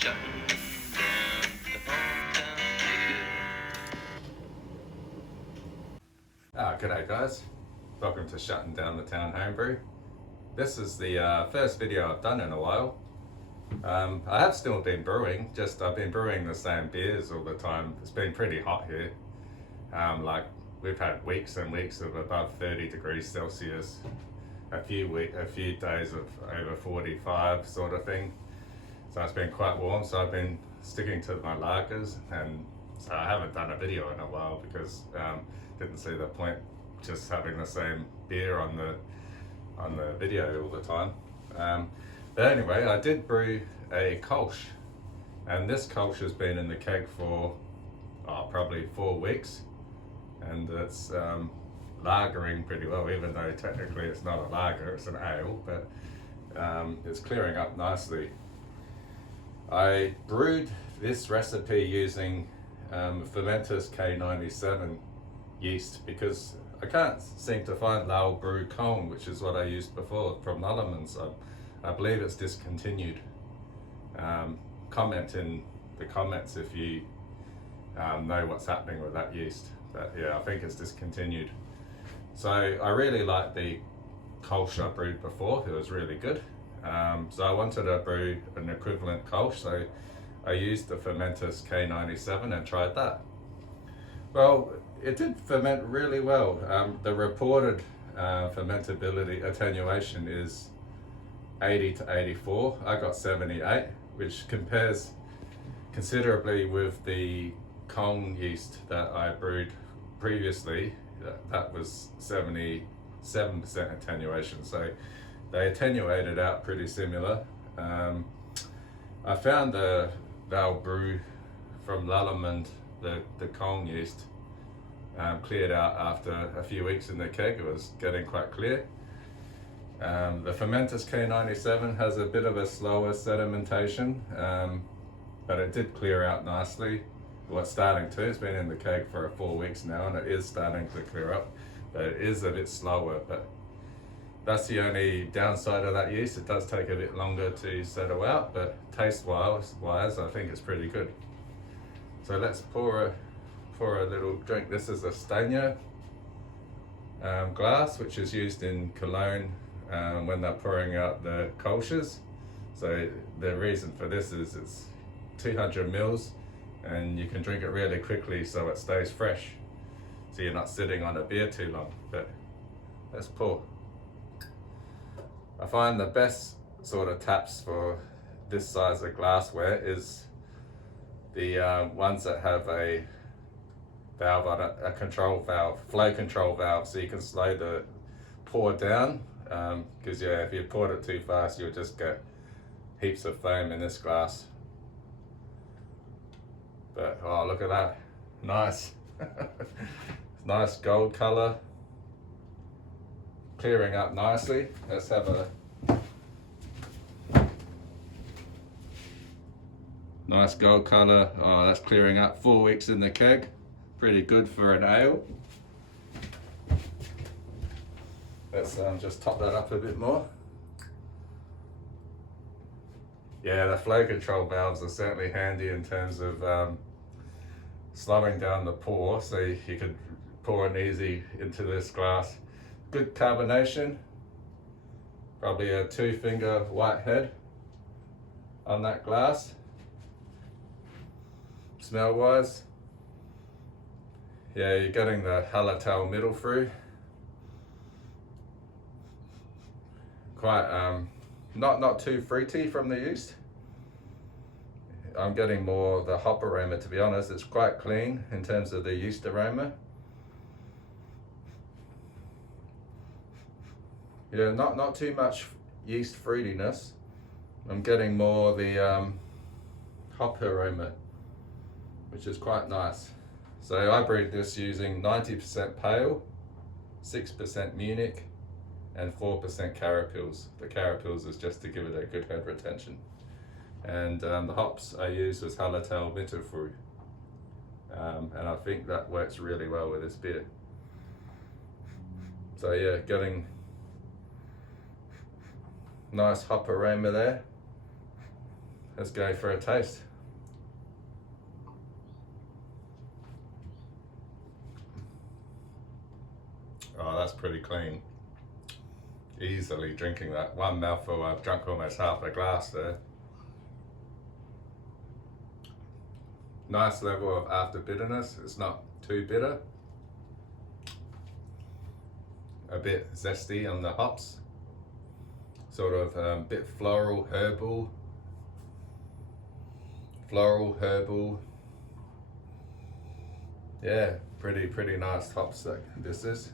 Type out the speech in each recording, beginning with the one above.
G'day guys, welcome to Shutting Down the Town Homebrew. This is the first video I've done in a while. I have still been brewing, just I've been brewing the same beers all the time. It's been pretty hot here. Like we've had weeks and weeks of above 30 degrees Celsius, a few days of over 45 sort of thing. So it's been quite warm, so I've been sticking to my lagers, and so I haven't done a video in a while because didn't see the point just having the same beer on the video all the time. But anyway, I did brew a Kolsch, and this Kolsch has been in the keg for probably 4 weeks, and it's lagering pretty well, even though technically it's not a lager, it's an ale, but it's clearing up nicely. I brewed this recipe using Fermentis K97 yeast because I can't seem to find Lallemand Koln, which is what I used before from Lallemand, so I believe it's discontinued. Comment in the comments if you know what's happening with that yeast, but yeah, I think it's discontinued. So I really like the Kolsch I brewed before, it was really good. So I wanted to brew an equivalent Kolsch, so I used the Fermentis K97 and tried that. Well, it did ferment really well. The reported fermentability attenuation is 80 to 84. I got 78, which compares considerably with the Koln yeast that I brewed previously. That was 77% attenuation, so they attenuated out pretty similar. I found the brew from Lallemand, the Koln yeast, cleared out after a few weeks in the keg. It was getting quite clear. The Fermentis K97 has a bit of a slower sedimentation, but it did clear out nicely. Well, it's starting to. It's been in the keg for 4 weeks now, and it is starting to clear up, but it is a bit slower. But that's the only downside of that yeast. It does take a bit longer to settle out, but taste-wise, I think it's pretty good. So let's pour a little drink. This is a Stania glass, which is used in Cologne when they're pouring out the Kolsches. So the reason for this is it's 200 mils, and you can drink it really quickly so it stays fresh. So you're not sitting on a beer too long. But let's pour. I find the best sort of taps for this size of glassware is the ones that have a valve on it, a control valve, flow control valve, so you can slow the pour down, because yeah, if you poured it too fast, you'll just get heaps of foam in this glass. But oh, look at that, nice. Nice gold color, clearing up nicely. Let's have a nice gold color. Oh, that's clearing up. 4 weeks in the keg, pretty good for an ale. Let's just top that up a bit more. Yeah, the flow control valves are certainly handy in terms of slowing down the pour, so you could pour it easy into this glass. Good carbonation, probably a 2-finger white head on that glass. Smell wise, yeah, you're getting the Hallertau mittelfruh. Quite not too fruity from the yeast. I'm getting more the hop aroma, to be honest. It's quite clean in terms of the yeast aroma. Yeah, not too much yeast fruitiness. I'm getting more the hop aroma, which is quite nice. So I brewed this using 90% pale, 6% Munich, and 4% carapils. The carapils is just to give it a good head retention. And the hops I used was Hallertau mittelfruh. And I think that works really well with this beer. So yeah, getting nice hop aroma there. let's go for a taste. Oh, that's pretty clean. Easily drinking that. One mouthful, I've drunk almost half a glass there. Nice level of after bitterness. It's not too bitter. A bit zesty on the hops. Sort of a bit floral, herbal. Floral, herbal. Yeah, pretty nice hops that this is.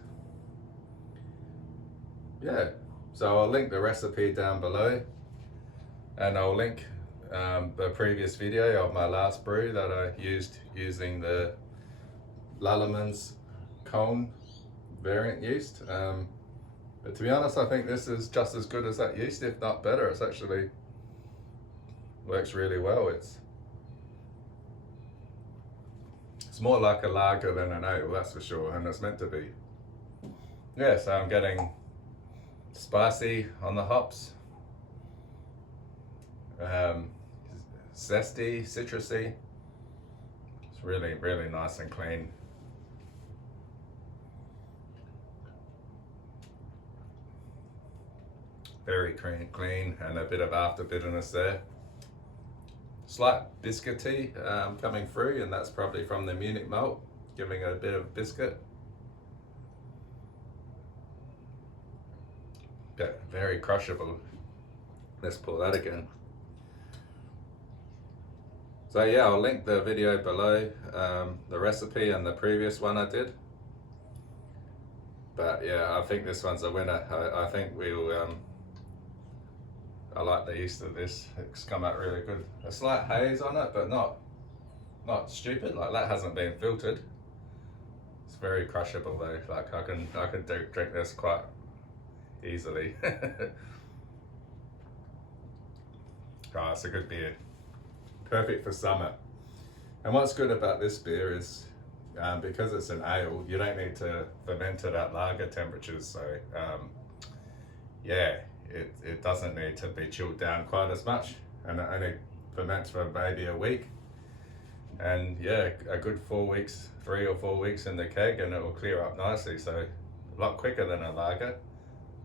Yeah, so I'll link the recipe down below, and I'll link the previous video of my last brew that I used using the Lallemand Koln variant yeast. But to be honest, I think this is just as good as that yeast, if not better. It's actually works really well. It's more like a lager than an ale, that's for sure, and it's meant to be. Yeah, so I'm getting spicy on the hops, zesty, citrusy. It's really nice and clean. Very clean, and a bit of after bitterness there. Slight biscuity coming through, and that's probably from the Munich malt, giving it a bit of biscuit. Yeah, very crushable. Let's pour that again. So yeah, I'll link the video below, the recipe and the previous one I did. But yeah, I think this one's a winner. I think we'll, I like the yeast of this. It's come out really good. A slight haze on it, but not stupid. Like, that hasn't been filtered. It's very crushable though. Like, I can drink this quite easily. Oh, it's a good beer. Perfect for summer. And what's good about this beer is, because it's an ale, you don't need to ferment it at lager temperatures. So yeah, it doesn't need to be chilled down quite as much, and it only ferments for maybe a week. And yeah, a good 4 weeks, 3 or 4 weeks in the keg, and it will clear up nicely. So a lot quicker than a lager,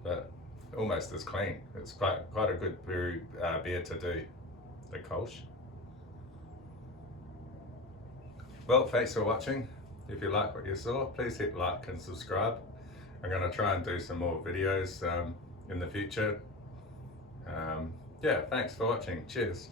but almost as clean. It's quite a good brew beer to do, the Kolsch. Well, thanks for watching. If you like what you saw, please hit like and subscribe. I'm going to try and do some more videos in the future. Yeah, thanks for watching. Cheers.